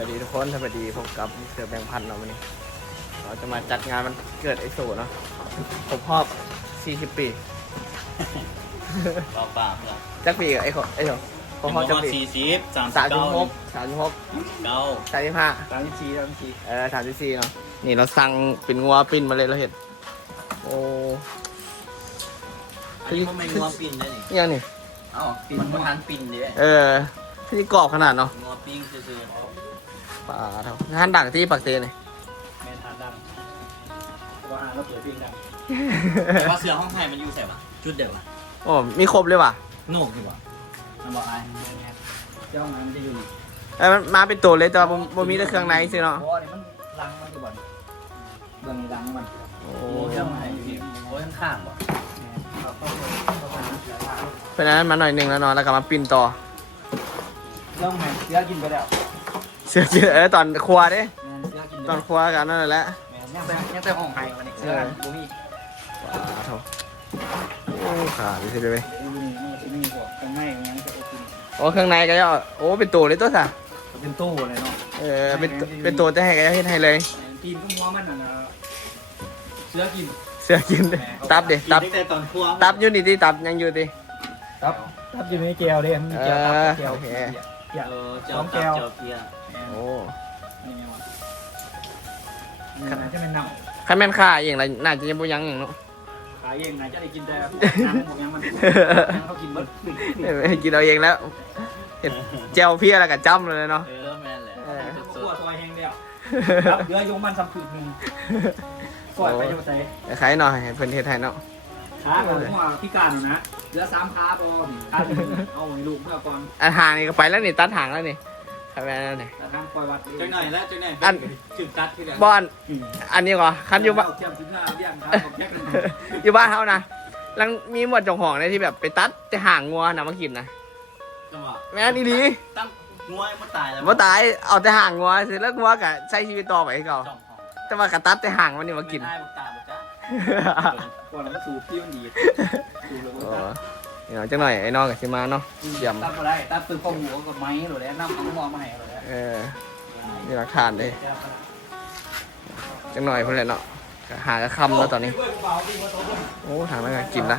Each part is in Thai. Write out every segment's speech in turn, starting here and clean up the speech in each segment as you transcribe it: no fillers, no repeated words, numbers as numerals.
วัสดีทุกคนสวัสดีพบกับเสือแบงค์พันธุ์เนาะวันนี้เราจะมาจัดงานมันเกิดไอโซเนาะครบรอบ40 ปี เราป่าเพื่อน จักปีกับไอโซครบรอบจักปี 36 36 35 34เนาะนี่เราสั่งเป็นงัวปิ้นมาเลยเราเห็นโอ้ อันนี้มันไม่งัวปิ้นได้นี่ ยังนี่ เอ้าปิ้นมันทันปิ้นดิ ที่กรอบขนาดเนาะ งัวปิ้งซื่อ ป่าเท่าท่านดังที่ปากเซนเลย แมนทานดังว่าเราเปิดปิ้งดัง ๆแต่ว่าเสือห้องไทยมันอยู่ใส่ปะจุดเดียวปะ โอ้มีครบเลยว่ะ โน่คือปะมันบอกไอ้ เจ้ามันจะอยู่ มันมาเป็นตัวเลยแต่ว่าบ่มีแต่เครื่องในสิเนาะ เพราะอันนี้มันรังมันอยู่บ่อนเบื้องรังมัน โอ้ โอ้เจ้าไหนอยู่นี่โอ้ข้างๆปะ เพราะฉะนั้นมาหน่อยหนึ่งแล้วเนาะแล้วก็มาปิ้นต่อ เรื่องแมนเสือกินไปแล้ว เชื่อตอนครัวเด้ แมนเสือกิน ตอนครัวกันนั่นแหละ แมนยังแต่ห้องไห้วันนี้เสือบุ้มี โถโอ้ขาดสิเลย นี่พวกตรงไหนยังจะกิน โอ้เครื่องในก็จะโอ้เป็นตัวเลยตัวสะ เป็นตู้เลยเนาะ เป็นตัวจะให้ก็จะให้เลย กินก็หัวมันน่ะเสือกิน เสื้อกินตับเด็ตับ แต่ตอนครัว ตับอยู่นี่ที่ตับยังอยู่ที่ ครับทับอยู่ในแก้วเลยมีแก้วตับแก้ว โอเค เกี่ยว เจ้ากับเจ้าเกียร์ โอ้ นี่ไงวะนี่จะเป็นเน่า ขั้นแม่นค่าอย่างไรน่าจะยังบ่ยังอย่างเนาะ ขายเองไหนจะได้กินแต่น้ำหมกยังมันเขากินเบิด ให้กินเอาเองแล้วเห็นเจลเพี้ยแล้วก็จ้ำเลยเนาะ แม่นแหละ ขั้วซอยแห้งเดียวเรือยงมันสัมผัสหนึ่งซอยไปจะใส่ ขายหน่อยให้เพิ่นเฮ็ดให้เนาะ ขาของหัวพิการนะเรือ3ขาบอลขาหนึ่งเอาให้ลูกเมื่อก่อน อันหางนี่ก็ไปแล้วนี่ตัดหางแล้วนี่ทำไมนั่นนี่ แต่ทางปล่อยวัด จังหน่อยแล้วจังหน่อยจุดตัดที่เดียว บอนอันนี้ก่อนคันอยู่บ้าน เทียมถึงหน้าเรียงขาของแจ็คนั่น อยู่บ้านเขานะลังมีหมวดจงหองเนี่ยที่แบบไปตัดแต่ห่างงัวนะมากินนะ จังหวะ แม่นี่ดี ตั้งงัวมันตายแล้ว ว่าตายเอาแต่ห่างงัวเสร็จแล้วงัวก็ใช้ชีวิตต่อไปให้เขา จ่องของ แต่ว่ากระตัดแต่ห่างมันนี่มากิน ได้บุกตาบุกจ้า ก่อนแล้วสูบที่มันดีสูบแล้ว โอ้เดี๋ยวจังหน่อยไอ้น้องกับชิมาเนาะเยี่ยม ตัดก็ได้ตัดปืนข้อหัวกับไม้หรือแล้วน้ำของมองมาให้หรือแล้ว นี่หลักฐานเลยจังหน่อยเพื่อนแหละเนาะก็หากระคำแล้วตอนนี้โอ้ทางนั้นก็กินละ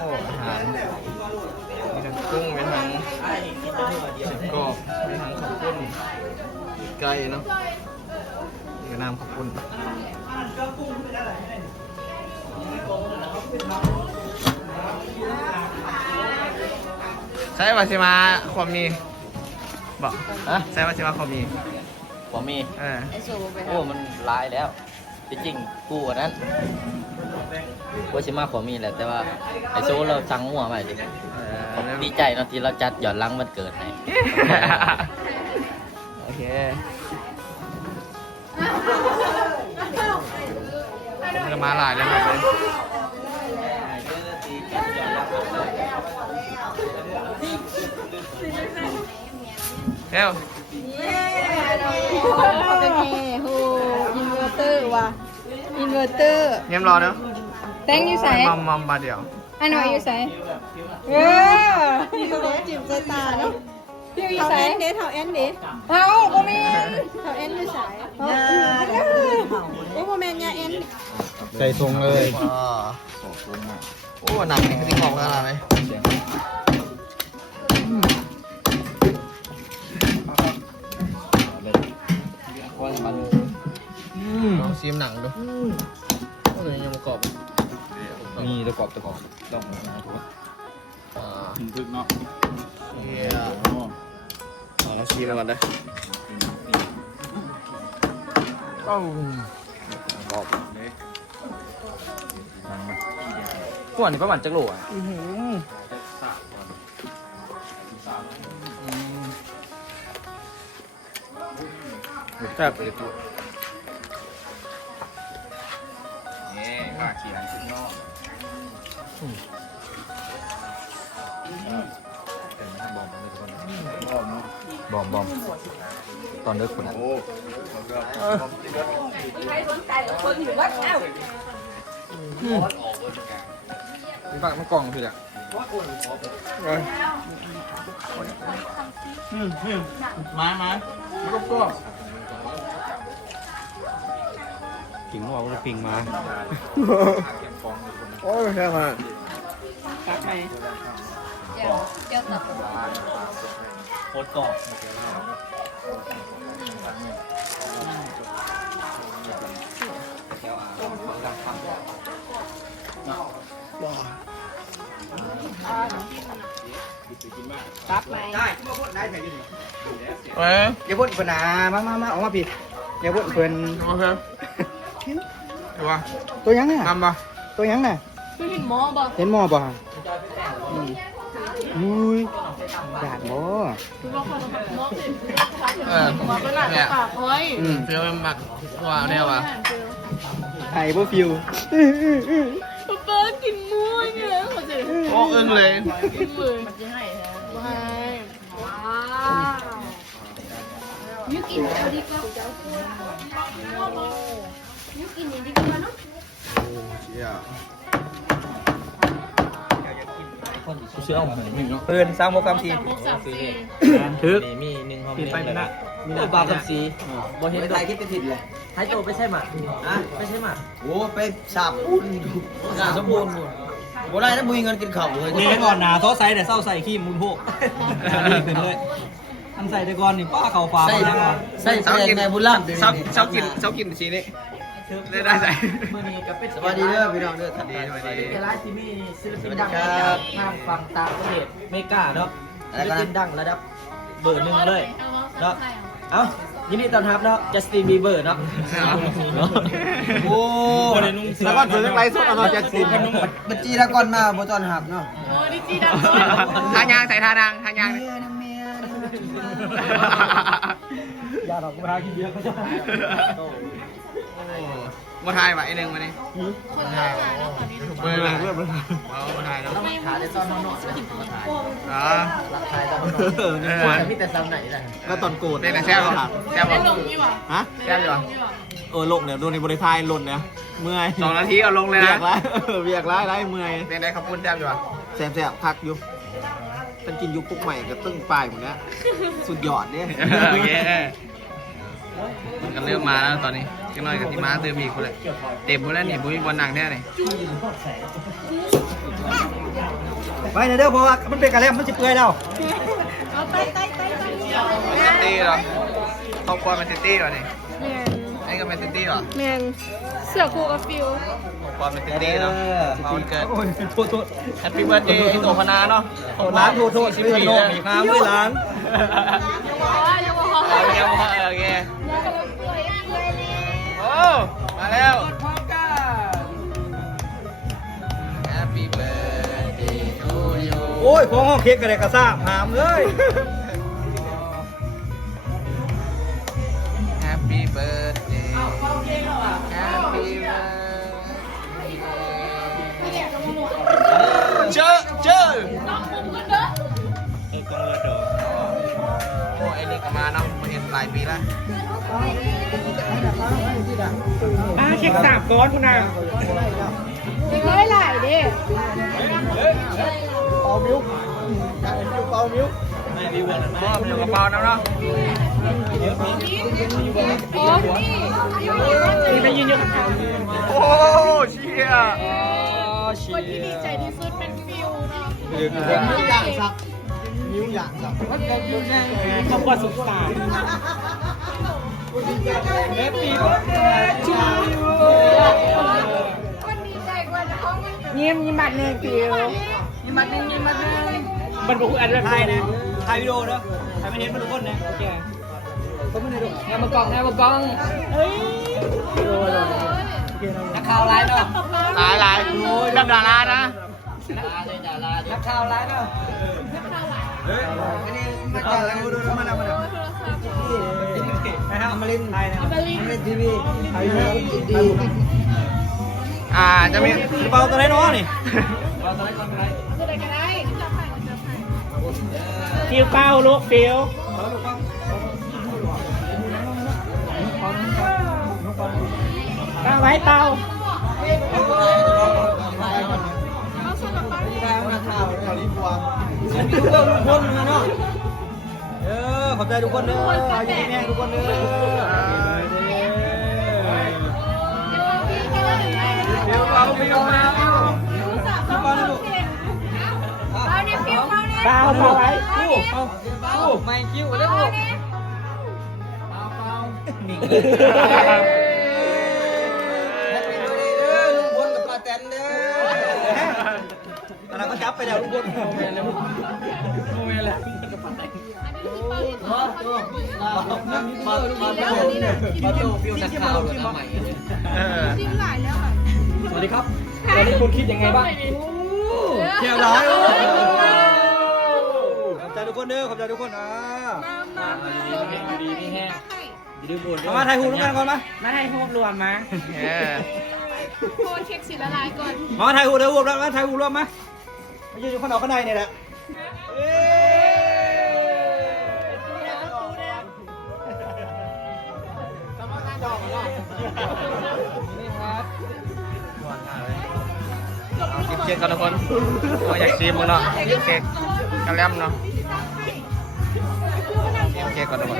โอ้อาหารมีทั้งกุ้งมีทั้งกรอบมีทั้งข้าวปุ้นไก่เนาะนี่ก็น้ำข้าวปุ้นใช่ป่ะชิมาความมีบอกใช่ป่ะชิมาความมี ผมมี ไอโซไป โอ้มันลายแล้วจริงๆกูอันนั้นกูชิมาผมมีแหละแต่ว่าไอโซเราสั่งหัวใหม่ดิผมดีใจเนาะที่เราจัดหย่อนลังมันเกิดให้ โอเคจะมาหลายแล้วครับเร็ว เขาเป็นเฮโฮอินเวอร์เตอร์ว่ะอินเวอร์เตอร์ เยี่ยมรอเนาะ แตงอยู่ใส่ มัมมาเดียว อันหน่อยอยู่ใส่อยู่เลยจิบใส่ตาเนาะพี่อยู่ใส่เดทเท่าแอนเดทเอ้าโมเมนเท่าแอนอยู่ใส่โอ้โมเมนยาแอน ใจทรงเลย โอ้หนังนี่ที่ของขนาดไหนลองชิมหนังดูโอ้ยยังประกอบ มีตะกอบต้อง ถึงเนาะลองชิมแล้วก่อนนะต้องกรอบ ขวดนี่ประมาณจักโลอ่ะ แซ่บ นี่ข้าเขียนสุดนอกบอมตอนเลิกคนโอ้ ใครสนใจคนอยู่วัดเอ้า มีปากมันกล่องคืออ่ะ มาแล้วก็ปิงว่าปิงมาโอ้ยแค่มา ตักไหม โคตรกรอบตักไหม ได้ได้แค่นี้ อย่าพูดเพิ่นมาออกมาผิดอย่าพูดเพิ่นโอเคว่าตัวยังเนี่ยทำป่ะตัวยังเนี่ย คือเห็นหมอบ่ เห็นหมอป่ะอุ้ยอยากหมอ คือว่าคนหมอสิหมอเป็นหลานปากเฮ้ย เฟี้ยวเป็นหมักว่าเนี่ยว่ะไข่บ่ฟิว ป้ากินมุ้ยเนี่ยเขาจะ โอ้อึ้งเลย กินเลยมันจะให้ฮะว้าวยูกินเอาดีกว่ายูกินนี่ดีกว่าเนาะ เชื่อผมหนึ่งเนาะ ปืนสร้างโปรแกรมที ทึก มีหนึ่งห้อง ปิดไปเป็นหน้า มีบากับสีบ่เห็น ถ่ายคลิปผิดเลย ไทยโตไม่ใช่หมาไม่ใช่หมา โอ้ไปสาบอุ่นสาบสมบูรณ์บ่ได้ถ้าบุยเงินกินข้าวเลย นี่ก่อนหนาโต๊ะใส่แต่เศร้าใส่ขี้มุนพวกนี่ขึ้นเลยอันใส่แต่ก่อนนี่ป้าเขาฟ้ามาแล้ว ใส่ใส่ในบุญล่ำ ชอบกินสีนี้ได้ใส่ มือนี้กับเป็ด สวัสดีเด้อพี่น้องเด้อทันดีสวัสดี เวลาที่มีศิลปินดังจากทางฝั่งต่างประเทศเมกาเนาะศิลปินดังระดับเบอร์หนึ่งเลยเนาะเอ้ายินดีต้อนรับเนาะจัสตินบีเบอร์เนาะ โอ้แล้วก็ถือไปสุดเอาจะกินบัญชีละก่อนมาบ่ตอนหับเนาะ โอ้ดิจีดัง ทางยางใส่ทางยาง อย่าหรอกมากินเบียร์เขาจะ มาถ่ายไว้นึงมานี่ คนละแล้วตอนนี้ เบอร์อะไรเบอร์มาถ่ายแล้ว ขาได้ตอนน้องๆมาถ่าย อ๋อ รักทายตอนน้องๆมีแต่ซ้ำไหนล่ะ ก็ตอนโกรธได้แต่แซ่บครับแซ่บ ได้ลงยี่หว่า ฮะแซ่บอยู่ โลกเนี่ยโดนในบริษัทหล่นเนี่ยเมื่อย 2 นาทีเอาลงเลยนะ เบียกร้ายเมื่อย ได้ขับปุ้นแซ่บอยู่อ่ะ แซ่บพักอยู่เป็นกินยุคปุ๊กใหม่กับตึ้งปลายหมดแล้วสุดยอดเนี่ย โอเคมันก็เริ่มมาแล้วตอนนี้จังน้อยกับที่ม้าเติมอีกคนเลยเต็มหมดแล้วนี่บุ้ยบอลหนังแท้เลย ไปเด้อเพราะว่ามันเป็นกระเล่มมันจะเปื่อยแล้ว เอาไต เซนตี้เหรอครอบครัวเป็นเซนตี้เหรอนี่ แมน ไอ้ก็เป็นเซนตี้เหรอ แมนเสือคู่กับฟิว ครอบครัวเป็นเซนตี้เนาะมาวันเกิด โอ้ยโทษ แฮปปี้เบิร์ดเดย์ไอ้โตพนาเนาะ ร้านโทษ สิบ เพื่อน ปี โล แล้ ก ว มีน้ำไม่ร้าน ยังบ่พอ โอเคโอเคโอ้มาแล้วแฮปปี้เบิร์ดเดย์ทูยู โอ้ยของห้องเค้กกระเดกกระซ่าหามเลย Happy birthday Happy birthday เจอ โอ้ไอ้นี่ก็มาเนาะมาเห็นหลายปีแล้ว เค้ก3 ก้อนคุณนาง ยังร้อยหลายเด้ มอบอยู่กระเป๋าน้ำเนาะ โอ้นี่ ได้ยินเยอะ โอ้เชี่ย คนที่ดีใจที่สุดเป็นฟิวเนาะ นิ้วอย่างสัก คำว่าสุขสารแฮปปี้เบิร์ดเดย์ทูยู คนดีใจกว่าจะท้องยิ้มบัตรหนึ่งฟิวยิ้มบัตรหนึ่ง มันบอกอันไทยนะถ่ายวิดีโอเนอะถ่ายไม่เห็นมันทุกคนนะโอเคก็ไม่ได้ดูแนวมากล้องเฮ้ยนักข่าวไลฟ์เนาะ หลายดับดารานะ นักข่าวไลฟ์เนาะมาจากอะไรดูมาแล้วนะครับมาเล่นไทยนะมาเล่นทีวีไทยดี จะมี เบาตัวไหนน้องนี่ คืออะไรกันได้ ฟิวเป้าลูกฟิวตั้งไว้เตา เอาส่วนกับป้า ลุงพลมาเนาะขอบใจทุกคนเด้อเอาอยู่แม่ทุกคนเด้อเดี๋ยวเราไปเอามาเปล่าไปกู้ไม่กิ้วแล้วกู้นิ่งลุงพลกับป้าแตนเด้ออะไรก็จับไปแล้วลุงพลโมเมนต์แล้วมาโตฟิวนักข่าวเลยนะใหม่สวัสดีครับตอนนี้คุณคิดยังไงบ้างเที่ยวร้อยขอบใจทุกคนเด้อขอบใจทุกคนดีนี่แห้งมาไทยฮูร่วมกันก่อนมาไทยฮูรวมมาโคเช็คสีละลายก่อน มาไทยฮูเด้อรวมแล้วมาไทยฮูรวมมายืนอยู่ข้างนอกข้างในเนี่ยแหละกินเค้กกันทุกคนเราอยากชิมมึงเนาะกินเค้กกันแล้วเนาะกินเค้กกันทุกคน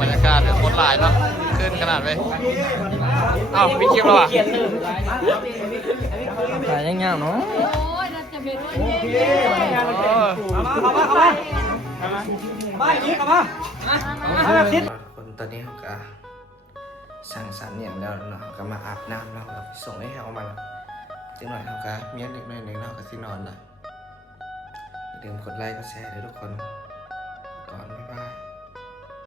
บรรยากาศโคตรหลายเนาะขึ้นขนาดเลยอ้าวมีคลิปแล้วอ่ะถ่ายยังๆเนาะคนตอนนี้เขาก็สั่งสรรค์อย่างแล้วเนาะก็มาอาบน้ำแล้วก็ส่งให้เขามาจังหน่อยเขาก็เมียนเด็กหน่อยหนึ่งเราก็สินอนเลยอย่าลืมกดไลค์กดแชร์ด้วยทุกคนก่อนบ๊ายบาย